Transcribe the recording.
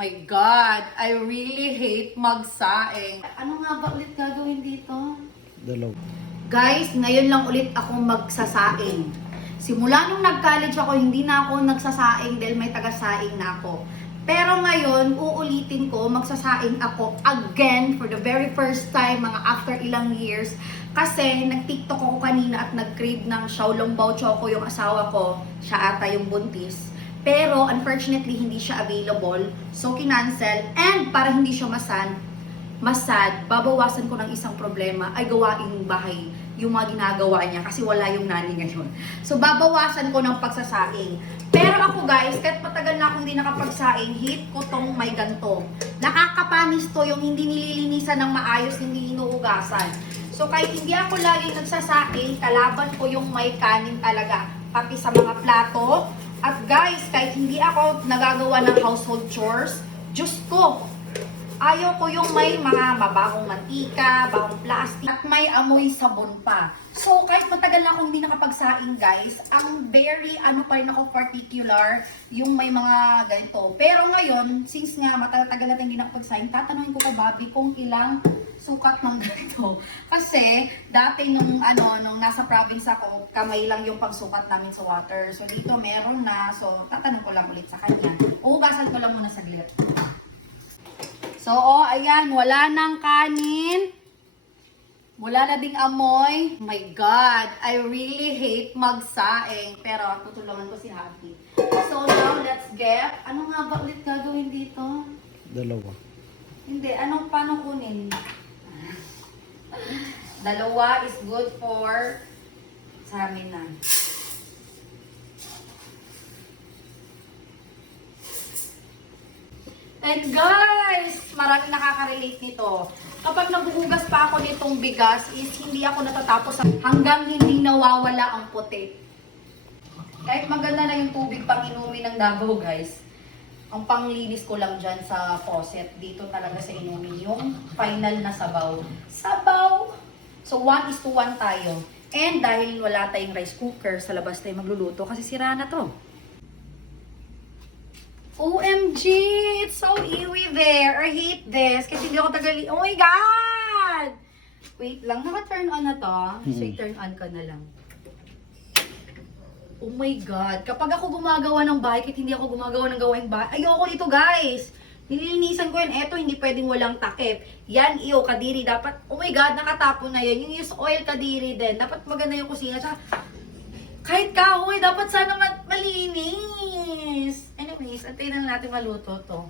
my God, I really hate magsaing. Ano nga ba ulit gagawin dito? Dalaw. Guys, ngayon lang ulit ako magsasaing. Simula nung nag-college ako, hindi na ako nagsasaing dahil may taga-saing na ako. Pero ngayon, uulitin ko, magsasaing ako again for the very first time, mga after ilang years. Kasi nag-TikTok ako kanina at nag-crave ng Xiaolong Bao Choco yung asawa ko. Siya ata yung buntis. Pero unfortunately, hindi siya available. So, kinancel. And para hindi siya masad, babawasan ko ng isang problema ay gawaing bahay yung mga ginagawa niya kasi wala yung nanay ngayon. So, babawasan ko ng pagsasaing. Pero ako guys, kahit matagal na akong hindi nakapagsaing, hate ko tong may ganto. Nakakapanis to yung hindi nililinisan ng maayos, hindi inuugasan. So, kahit hindi ako laging nagsasaing, kalaban ko yung may kanin talaga. Pati sa mga plato. At guys, kahit hindi ako nagagawa ng household chores, Diyos ko, ayaw ko yung may mga mabahong mantika, bahong plastic, at may amoy sabon pa. So, kahit matagal na akong hindi nakapagsaing, guys, ang very, pa rin ako particular, yung may mga ganito. Pero ngayon, since nga matagal na hindi nakapagsaing, tatanungin ko kay Bobby kung ilang sukat ng ganito. Kasi, dati nung nasa province ako, kamay lang yung pagsukat namin sa water. So, dito meron na. So, tatanong ko lang ulit sa kanya. Uhugasan ko lang muna saglit. So, ayan, wala nang kanin. Wala na ding amoy. Oh my God, I really hate magsaing. Pero, tutulungan ko si Happy. So, now, let's get, ano nga ba ulit gagawin dito? Dalawa. Hindi, paano kunin? Dalawa is good for sa amin na. And guys, maraming nakaka-relate nito. Kapag naghuhugas pa ako nitong bigas, is hindi ako natatapos hanggang hindi nawawala ang puti. Kahit maganda na yung tubig pang inumin ng Davao, guys. Ang panglinis ko lang dyan sa faucet, dito talaga sa inumin yung final na sabaw. Sabaw! So, 1:1 tayo. And dahil wala tayong rice cooker, sa labas tayo magluluto kasi sira na to. OMG! It's so ewy there. I hate this. Kasi hindi ako tagali. Oh my God! Wait lang. Naka-turn on na to. So, i-turn on ka na lang. Oh my God. Kapag ako gumagawa ng bahay, kahit hindi ako gumagawa ng gawaing bahay, ayoko dito guys. Nililinisan ko yan. Eto, hindi pwedeng walang takip. Yan, iyo, kadiri. Dapat, oh my God, nakatapon na yan. Yung use oil kadiri din. Dapat maganda yung kusina. Tsaka, kahit kahoy, dapat sana malinis. Anyways, antayin na natin maluto to.